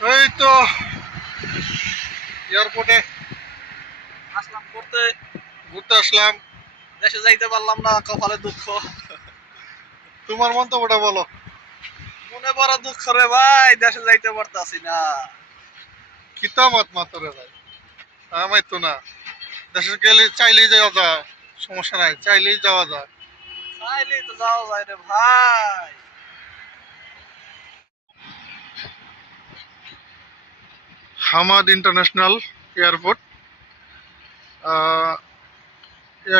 এই তো এয়ারপোর্টে আসলাম করতে ঘুরতে আসলাম। দেশে যাইতে পারলাম না কপালে দুঃখ। তোমার মন্তব্যটা বলো। মনে বড় দুঃখ রে ভাই দেশে যাইতে পারতাছি না। কিতামাত মাতরে ভাই। আমার তো না দেশে গেলে চাইলেই যাওয়া যায় সমস্যা নাই চাইলেই যাওয়া যায়। চাইলেই তো যাওয়া যায় রে ভাই। Hamad international airport.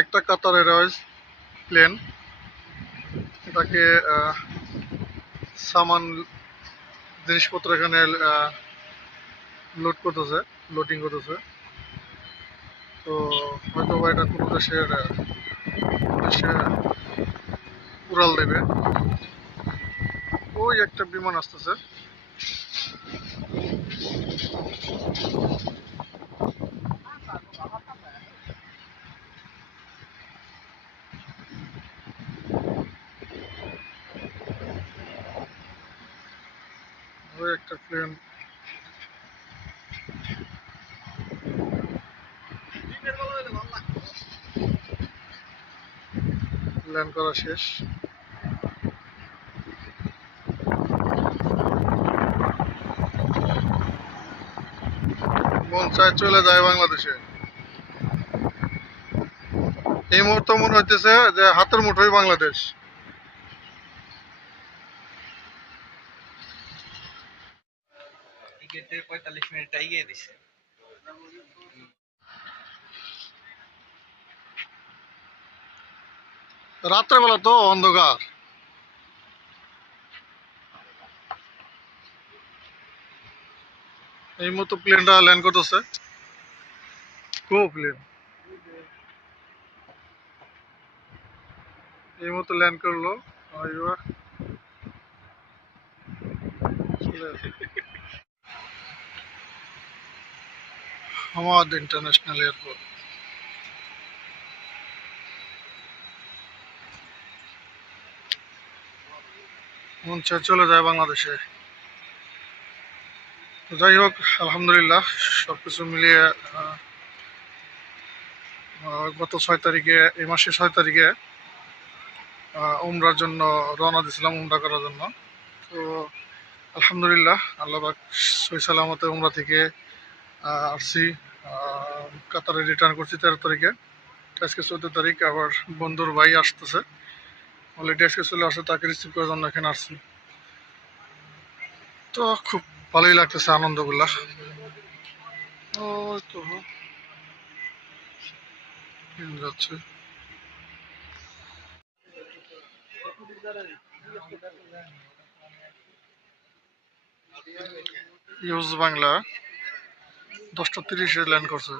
একটা কাতার এয়ারওয়েজ প্লেন। এটাকে সামান জিনিসপত্র এখানে লোড করতেছে লোডিং করতেছে। তো হয়তো বা এটা কোনো দেশের দেশে উড়াল দেবে। ওই একটা বিমান আসতেছে। একটা প্লেন ল্যান্ড করা শেষ। চায় চলে যায় বাংলাদেশে। এই মুহূর্তে মনে হইতেছে যে হাতের মুঠোই বাংলাদেশ। পঁয়তাল্লিশ মিনিট এগিয়ে দিছে। রাত্রেবেলা তো অন্ধকার। এই মতো প্লেনটা ল্যান্ড করতেছে। কো প্লেন এই মতো ল্যান্ড করল। হামাদ ইন্টারন্যাশনাল এয়ারপোর্ট মন চলে যায় বাংলাদেশে। যাই হোক, আলহামদুলিল্লাহ সব কিছু মিলিয়ে গত ছয় তারিখে, এই মাসের ছয় তারিখে উমরার জন্য রওনা দিয়েছিলাম, উমরা করার জন্য। তো, আলহামদুলিল্লাহ আল্লাহবাক সই সালামতে উমরা থেকে আসছি কাতারে রিটার্ন করছি তেরো তারিখে। আজকে চোদ্দ তারিখ, আবার বন্ধুর ভাই আসতেছে। অলরেডি আজকে চলে আসছে তাকে রিসিভ করার জন্য এখানে আসছি। তো, খুব ভালোই লাগতেছে আনন্দগুলা ও তো। যাচ্ছে। ইউজ বাংলা দশটা তিরিশে ল্যান্ড করছে।